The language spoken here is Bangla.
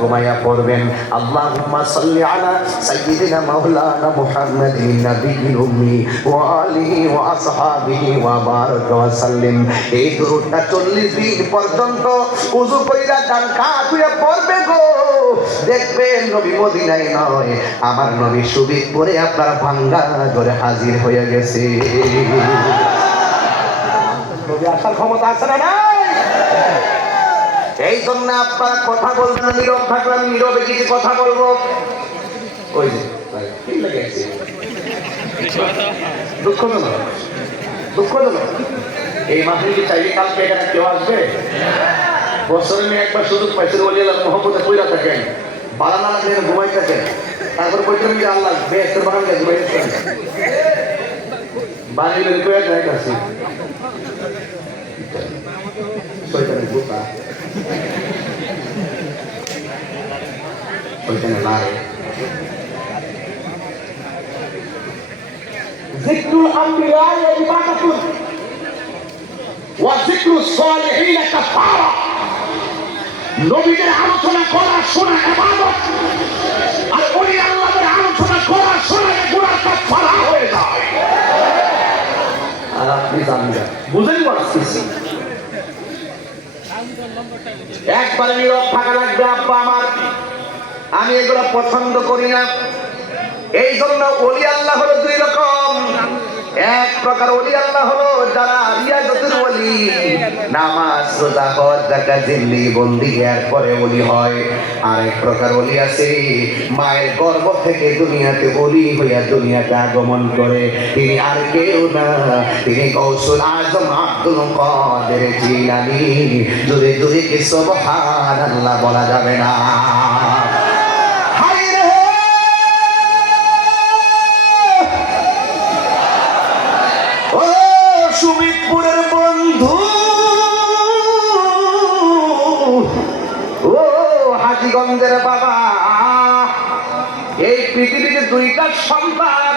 ঘুমাইয়া পড়বেন। আল্লাহুম্মা সাল্লি আলা সাইয়্যিদিনা মাওলানা মুহাম্মাদিন নাবিয়্যিল উম্মি ওয়া আলিহি ওয়া আসহাবিহি ওয়া বারাকা ওয়া সাল্লিম। এই দুরূদটা 40 দিন পর্যন্ত গো। দেখবেন নবী নয়, আমার নবী সুবিত পরে আপনার ভাঙ্গা ধরে হাজির হয়ে গেছে। আসার ক্ষমতা না এই জন্য আপনার কথা বলবেন নীরব থাকলাম নীরবে কিছু কথা বলব। ওই? দুঃখজনক দুঃখজনক এই মাসে কি চাইলে কালকে এখানে কেউ আসবে? বছরে নিয়ে একবার সুযোগ পাইছেন বলি মোহাম্মদে কইরা থাকেন। বারানা লাগলে ঘুমাই থাকেন তারপর কইতেন যে, আল্লাহ বেহেস্তের বাগান গিয়ে ঘুমাই থাকেন বোকা। ওইখানে লাগে ذكر الأنبياء عبادة وذكر الصالحين كفارة নবীদের আলোচনা করা শোনা এবাদত আর ওই আল্লাহদের আলোচনা করা শোনা গুণার কাফারা হয়ে যায় আর আপনি জানেন না বুঝেন পারতেছি একবারে নীরব থাকা লাগবে আব্বা আমার আমি এগুলো পছন্দ করি না। এই জন্য অলি আল্লাহ হলো দুই রকম। এক প্রকার অলি আল্লাহ হলো যারা নামাজ, রোজা, হজ জাকাত জিন্দেগি বন্দি পরে হয়। আর এক প্রকার আছে, মায়ের গর্ভ থেকে দুনিয়াতে অলি হইয়া দুনিয়াতে আগমন করে। তিনি আর কেউ না, তিনি কৌশল আজম আব্দুল কাদের জিলানি। জোরে জোরে কি সুবহানাল্লাহ বলা যাবে না। সুমিতপুরের বন্ধু। ও হাজিগঞ্জের বাবা। এই পৃথিবীতে দুইটা সন্তান।